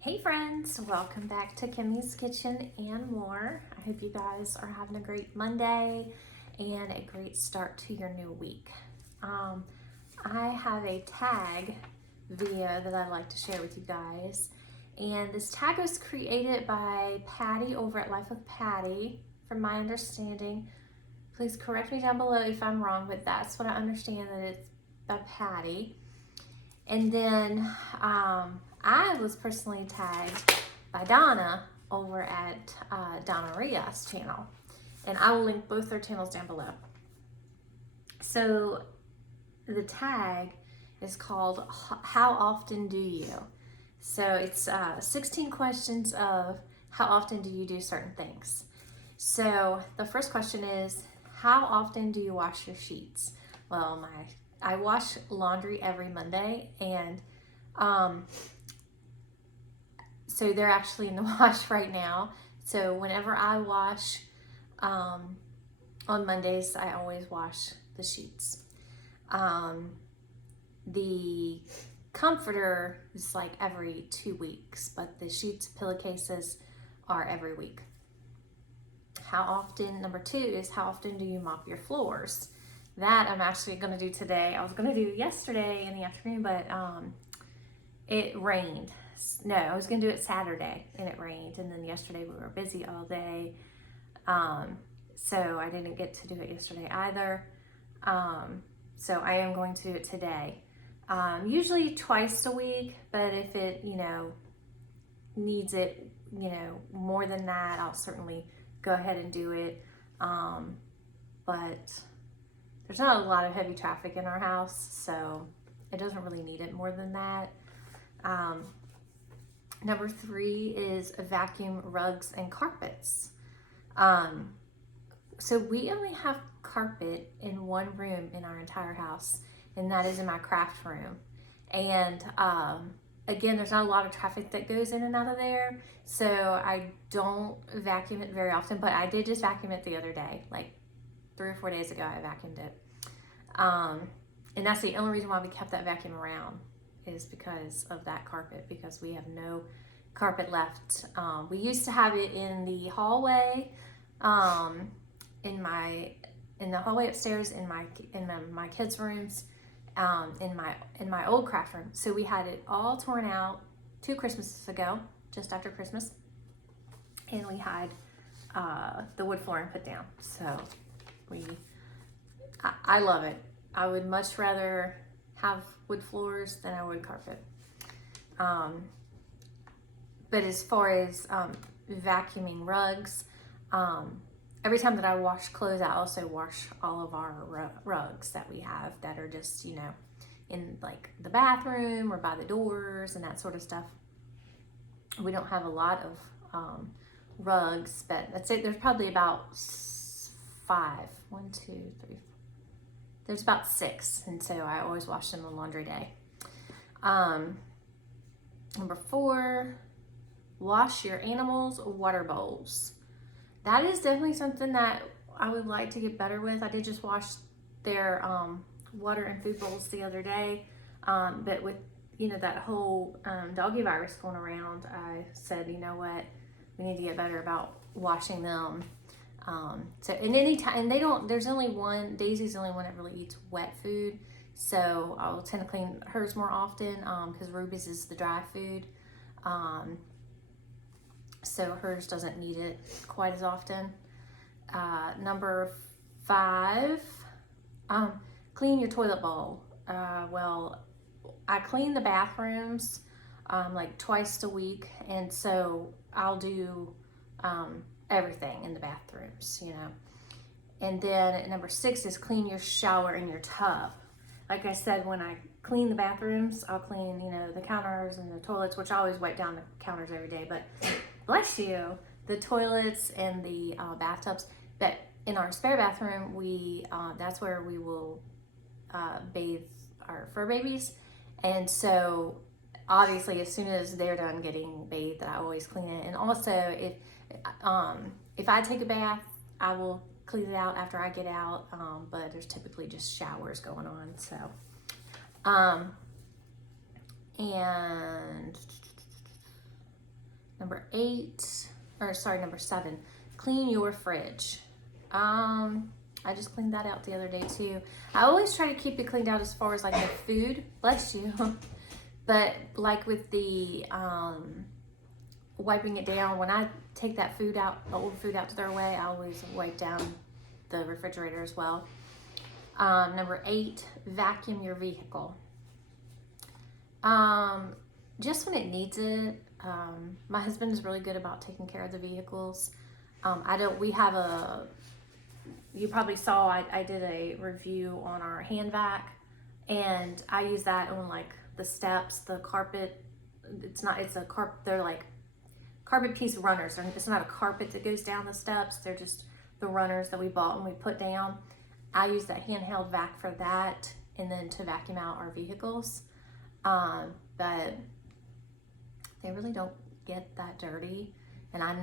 Hey friends, welcome back to Kimmy's Kitchen and more. I hope you guys are having a great Monday and a great start to your new week. I have a tag video that I'd like to share with you guys. And this tag was created by Patty over at Life with Patty, from my understanding. Please correct me down below if I'm wrong, but that's what I understand, that it's by Patty. And then I was personally tagged by Donna over at Donna Rios channel. And I will link both their channels down below. So the tag is called How Often Do You? So it's 16 questions of how often do you do certain things. So the first question is, how often do you wash your sheets? Well, I wash laundry every Monday, and so they're actually in the wash right now. So whenever I wash on Mondays, I always wash the sheets. The comforter is like every 2 weeks, but the sheets, pillowcases are every week. How often, number 2 is, how often do you mop your floors? That I'm actually going to do today. I was going to do yesterday in the afternoon, but it rained. No, I was going to do it Saturday and it rained. And then yesterday we were busy all day. So I didn't get to do it yesterday either. So I am going to do it today. Usually twice a week, but if it, needs it, more than that, I'll certainly go ahead and do it. But there's not a lot of heavy traffic in our house, so it doesn't really need it more than that. Number 3 is vacuum rugs and carpets. So we only have carpet in one room in our entire house, and that is in my craft room. And again, there's not a lot of traffic that goes in and out of there, so I don't vacuum it very often, but I did just vacuum it the other day, like 3 or 4 days ago. I vacuumed it. And that's the only reason why we kept that vacuum around, is because of that carpet, because we have no carpet left. We used to have it in the hallway, in the hallway upstairs, in my kids' rooms, in my old craft room. So we had it all torn out 2 Christmases ago, just after Christmas, and we had the wood flooring put down. So I love it. I would much rather have wood floors than I would carpet. But as far as vacuuming rugs, every time that I wash clothes, I also wash all of our rugs that we have that are just, in like the bathroom or by the doors and that sort of stuff. We don't have a lot of rugs, but let's say there's probably about 5. 1, 2, 3. There's about 6, and so I always wash them on laundry day. Number 4, wash your animals' water bowls. That is definitely something that I would like to get better with. I did just wash their water and food bowls the other day, but with that whole doggy virus going around, I said, you know what, we need to get better about washing them. So and anytime, and there's only one, Daisy's the only one that really eats wet food, so I'll tend to clean hers more often, because Ruby's is the dry food, so hers doesn't need it quite as often. Number 5, clean your toilet bowl. Well, I clean the bathrooms like twice a week, and so I'll do everything in the bathrooms, And then number 6 is clean your shower and your tub. Like I said, when I clean the bathrooms, I'll clean, the counters and the toilets, which I always wipe down the counters every day, but bless you, the toilets and the bathtubs. But in our spare bathroom, that's where we will bathe our fur babies. And so obviously, as soon as they're done getting bathed, I always clean it. And also, if I take a bath, I will clean it out after I get out, but there's typically just showers going on. So and Number 7, clean your fridge. I just cleaned that out the other day too. I always try to keep it cleaned out as far as like the food, bless you. But like with the wiping it down, when I take that food out, the old food out to throw away, I always wipe down the refrigerator as well. Number 8, vacuum your vehicle. Just when it needs it. My husband is really good about taking care of the vehicles. We have you probably saw, I did a review on our hand vac, and I use that on like the steps, the carpet. They're like carpet piece runners. It's not a carpet that goes down the steps. They're just the runners that we bought and we put down. I use that handheld vac for that, and then to vacuum out our vehicles. But they really don't get that dirty. And I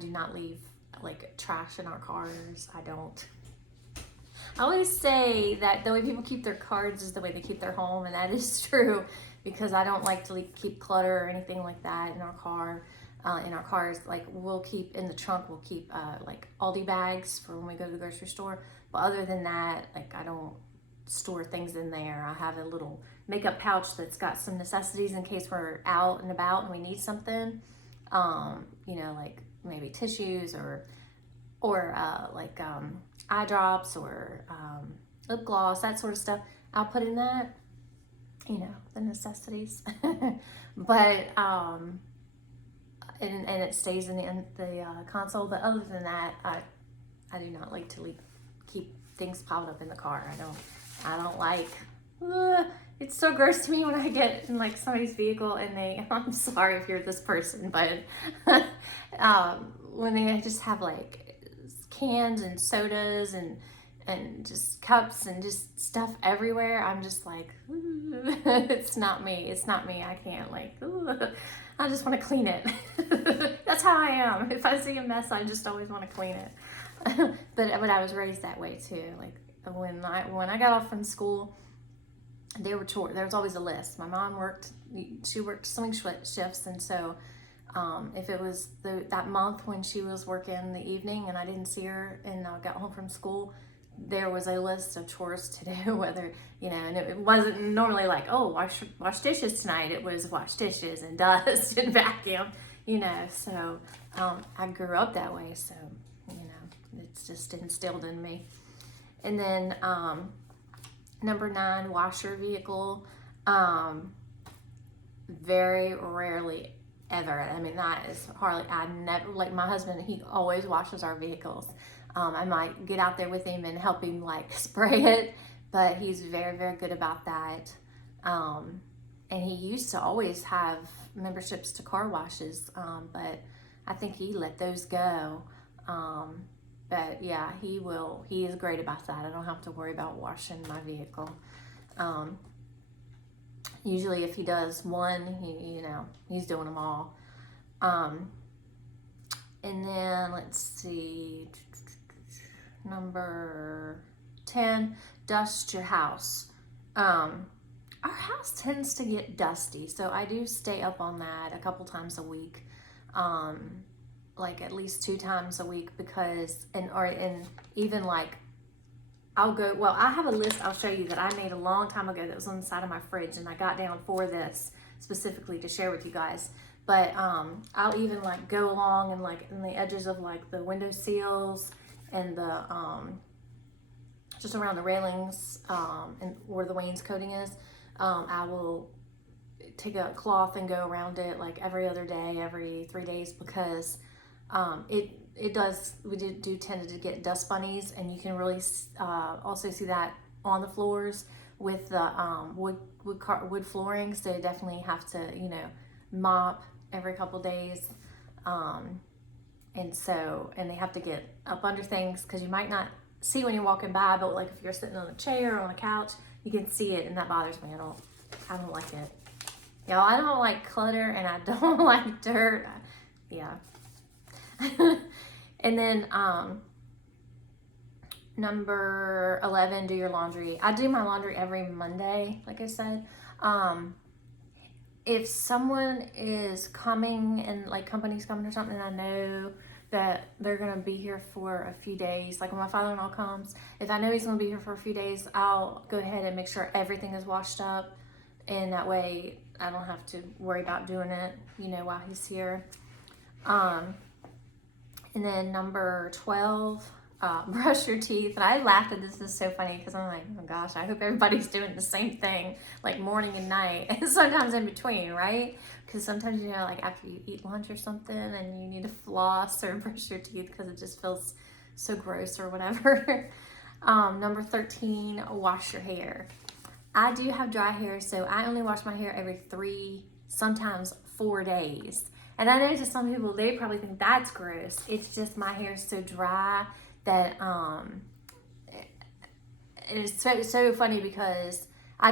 do not leave like trash in our cars. I always say that the way people keep their cars is the way they keep their home, and that is true, because I don't like to keep clutter or anything like that in our car. In our cars, like we'll keep in the trunk, we'll keep like Aldi bags for when we go to the grocery store. But other than that, like I don't store things in there. I have a little makeup pouch that's got some necessities in case we're out and about and we need something. Like maybe tissues or eye drops or lip gloss, that sort of stuff. I'll put in that, the necessities. But and it stays in the console. But other than that, I do not like to keep things piled up in the car. I don't like. It's so gross to me when I get in like somebody's vehicle and I'm sorry if you're this person, but when they just have like cans and sodas and just cups and just stuff everywhere, I'm just like, it's not me. I can't I just want to clean it. That's how I am. If I see a mess, I just always want to clean it. But I was raised that way too. Like when I got off from school, there was always a list. My mom worked swing shifts, and so if it was that month when she was working in the evening and I didn't see her and I got home from school, there was a list of chores to do, whether, and it wasn't normally like, oh, wash dishes tonight. It was wash dishes and dust and vacuum, so I grew up that way. So, it's just instilled in me. And then number 9, wash your vehicle. Very rarely ever. I mean, that is hardly, I never, like my husband, he always washes our vehicles. I might get out there with him and help him spray it, but he's very, very good about that. And he used to always have memberships to car washes, but I think he let those go. But yeah, he is great about that. I don't have to worry about washing my vehicle. Usually if he does one, he's doing them all. And then let's see, number 10, dust your house. Our house tends to get dusty, so I do stay up on that a couple times a week. Like at least 2 times a week, because even I have a list I'll show you that I made a long time ago that was on the side of my fridge, and I got down for this specifically to share with you guys. But I'll even go along and in the edges of the window sills and the just around the railings and where the wainscoting is. I will take a cloth and go around it every other day, every 3 days, because we do tend to get dust bunnies, and you can really also see that on the floors with the wood flooring. So you definitely have to mop every couple days, and they have to get up under things, because you might not see when you're walking by, but if you're sitting on a chair or on a couch, you can see it, and that bothers me. I don't like it. Y'all, I don't like clutter, and I don't like dirt. Yeah. And then number 11, do your laundry. I do my laundry every Monday, like I said. if someone is coming and like company's coming or something, I know that they're gonna be here for a few days. Like when my father-in-law comes, if I know he's gonna be here for a few days, I'll go ahead and make sure everything is washed up, and that way I don't have to worry about doing it, while he's here. And then number 12, brush your teeth. And I laughed at this. This is so funny because I'm like, oh gosh, I hope everybody's doing the same thing, like morning and night, and sometimes in between, right? Because sometimes, like after you eat lunch or something and you need to floss or brush your teeth because it just feels so gross or whatever. Number 13, wash your hair. I do have dry hair, so I only wash my hair every 3, sometimes 4 days. And I know to some people, they probably think that's gross. It's just my hair is so dry that it's so funny because I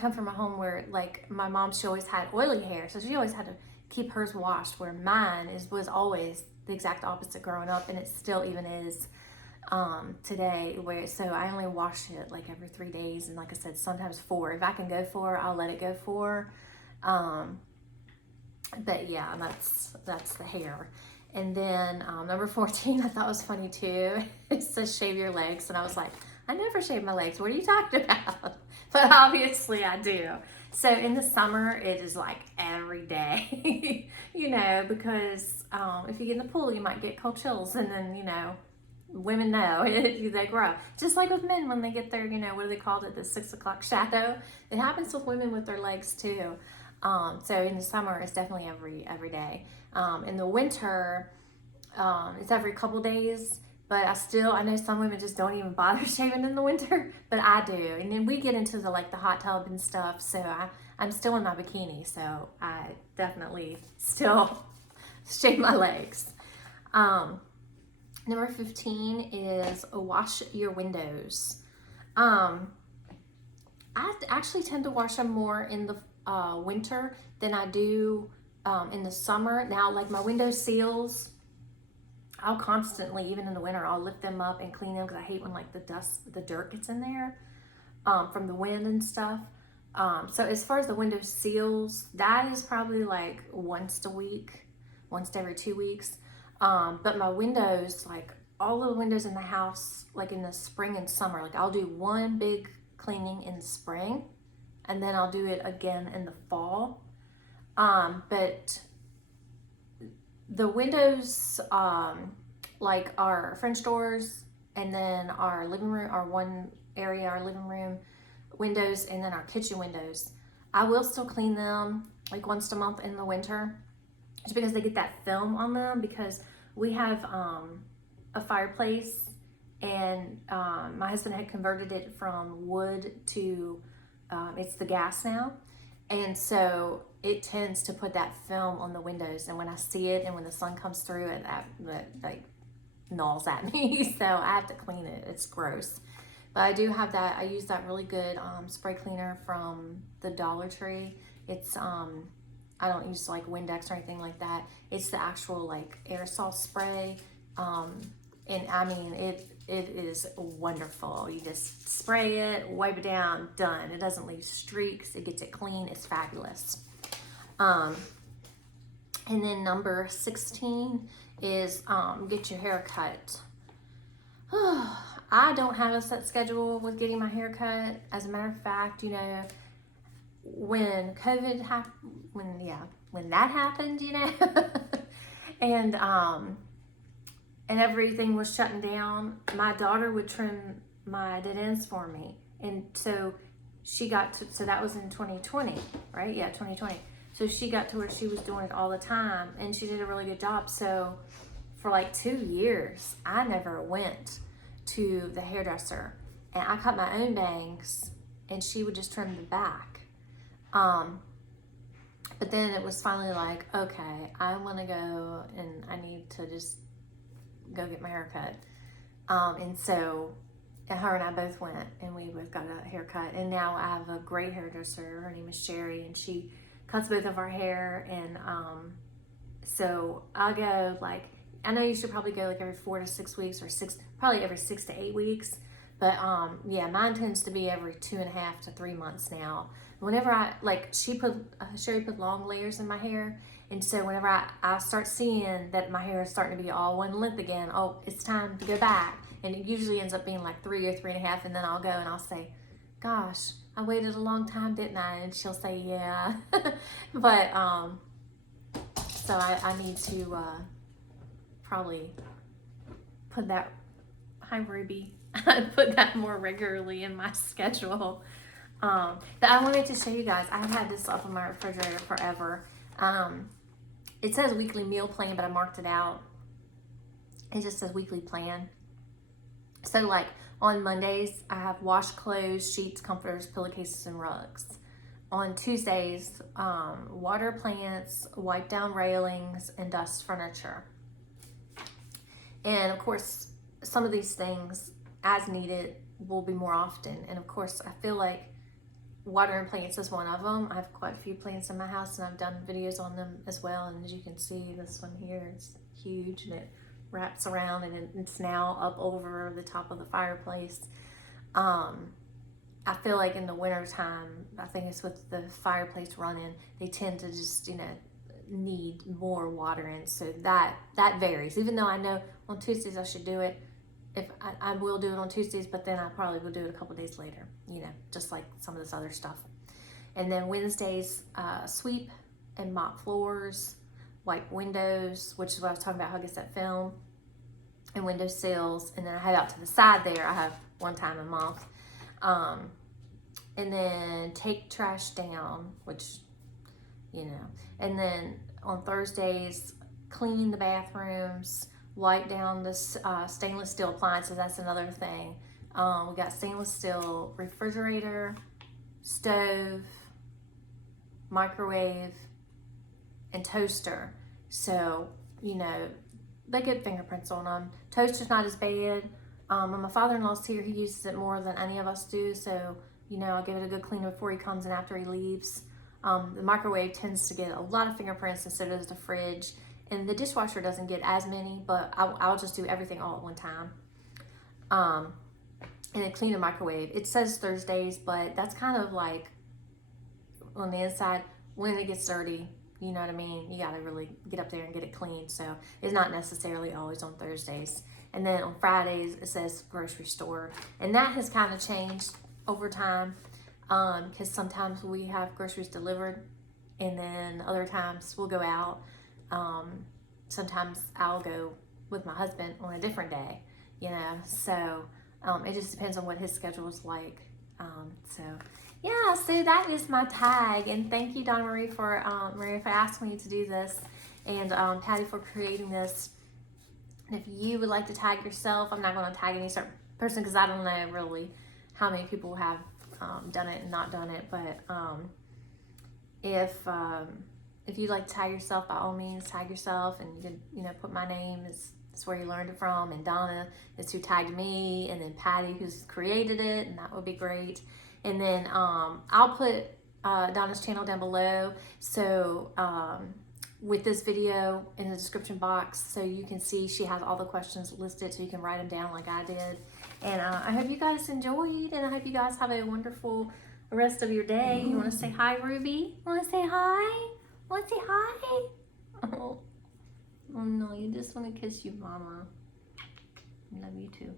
come from a home where like my mom, she always had oily hair, so she always had to keep hers washed, where mine was always the exact opposite growing up, and it still even is today, where so I only wash it like every 3 days, and like I said, sometimes 4. If I can go 4, I'll let it go 4. But yeah, that's the hair. And then number 14, I thought was funny too. It says shave your legs. And I was like, I never shave my legs. What are you talking about? But obviously I do. So in the summer, it is like every day, because if you get in the pool, you might get cold chills. And then, women know they grow. Just like with men when they get their, what do they call it? The 6 o'clock shadow. It happens with women with their legs too. So in the summer, it's definitely every day. In the winter, it's every couple days, but I know some women just don't even bother shaving in the winter, but I do. And then we get into the hot tub and stuff, so I'm still in my bikini, so I definitely still shave my legs. Number 15 is wash your windows. I actually tend to wash them more in the winter than I do in the summer. Now, like my window seals, I'll constantly, even in the winter, I'll lift them up and clean them because I hate when like the dirt gets in there from the wind and stuff. So as far as the window seals, that is probably like once a week, once every 2 weeks. But my windows, like all of the windows in the house, like in the spring and summer, like I'll do one big cleaning in the spring, and then I'll do it again in the fall. But the windows, like our French doors, and then our living room, our one area, our living room windows, and then our kitchen windows, I will still clean them like once a month in the winter, just because they get that film on them, because we have a fireplace, and my husband had converted it from wood to it's the gas now, and so it tends to put that film on the windows, and when I see it and when the sun comes through it, that like gnaws at me. So I have to clean it. It's gross, but I do have that. I use that really good spray cleaner from the Dollar Tree. It's I don't use like Windex or anything like that. It's the actual like aerosol spray, and I mean it is wonderful. You just spray it, wipe it down, done. It doesn't leave streaks. It gets it clean. It's fabulous. And then number 16 is get your hair cut. I don't have a set schedule with getting my hair cut. As a matter of fact, when COVID happened, when that happened, and everything was shutting down, my daughter would trim my dead ends for me. And so so that was in 2020, right? Yeah, 2020. So she got to where she was doing it all the time, and she did a really good job. So for like 2 years, I never went to the hairdresser, and I cut my own bangs, and she would just trim the back. But then it was finally like, okay, I want to go, and I need to just go get my hair cut. And so her and I both went, and we both got a haircut. And now I have a great hairdresser. Her name is Sherry, and she cuts both of our hair. And so I'll go I know you should probably go like every 4 to 6 weeks, or probably every 6 to 8 weeks. But yeah, mine tends to be every 2.5 to 3 months now. Whenever I like, Sherry put long layers in my hair, and so whenever I start seeing that my hair is starting to be all one length again, oh, it's time to go back. And it usually ends up being like 3 or 3.5, and then I'll go and I'll say, "Gosh, I waited a long time, didn't I?" And she'll say, "Yeah." But so I need to probably put that. Hi, Ruby. I put that more regularly in my schedule. But I wanted to show you guys. I've had this up on my refrigerator forever. It says weekly meal plan, but I marked it out. It just says weekly plan. So like on Mondays, I have wash clothes, sheets, comforters, pillowcases, and rugs. On Tuesdays, water plants, wipe down railings, and dust furniture. And of course, some of these things, as needed, will be more often. And of course, I feel like watering plants is one of them. I have quite a few plants in my house, and I've done videos on them as well. And as you can see, this one here is huge, and it wraps around, and it's now up over the top of the fireplace. I feel like in the winter time, I think it's with the fireplace running, they tend to just, need more watering. So that varies. Even though I know on Tuesdays I should do it, if I will do it on Tuesdays, but then I probably will do it a couple days later, just like some of this other stuff. And then Wednesdays, sweep and mop floors, wipe windows, which is what I was talking about, how I get that film, and window sills. And then I head out to the side there. I have one time a month. And then take trash down, which, and then on Thursdays, clean the bathrooms, wipe down the stainless steel appliances. That's another thing. We got stainless steel refrigerator, stove, microwave, and toaster. So, they get fingerprints on them. Toaster's not as bad. When my father-in-law's here, he uses it more than any of us do. So, I'll give it a good clean before he comes and after he leaves. The microwave tends to get a lot of fingerprints, and so does the fridge. And the dishwasher doesn't get as many, but I'll just do everything all at one time. And then clean the microwave. It says Thursdays, but that's kind of like on the inside when it gets dirty. You know what I mean? You gotta really get up there and get it clean. So it's not necessarily always on Thursdays. And then on Fridays, it says grocery store. And that has kind of changed over time, because sometimes we have groceries delivered, and then other times we'll go out. Sometimes I'll go with my husband on a different day, so it just depends on what his schedule is like. So that is my tag, and thank you, Donna Marie, for asking me to do this, and Patty for creating this. And if you would like to tag yourself, I'm not going to tag any certain person because I don't know really how many people have done it and not done it, but if you'd like to tag yourself, by all means, tag yourself, and you can, put my name is where you learned it from, and Donna is who tagged me, and then Patty who's created it, and that would be great. And then I'll put Donna's channel down below, so with this video in the description box, so you can see she has all the questions listed, so you can write them down like I did. And I hope you guys enjoyed, and I hope you guys have a wonderful rest of your day. You want to say hi, Ruby? Want to say hi? Want to say hi? Oh no, you just want to kiss you, Mama. I love you too.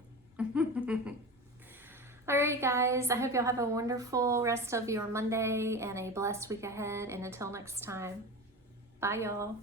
Alright guys, I hope y'all have a wonderful rest of your Monday and a blessed week ahead. And until next time, bye y'all.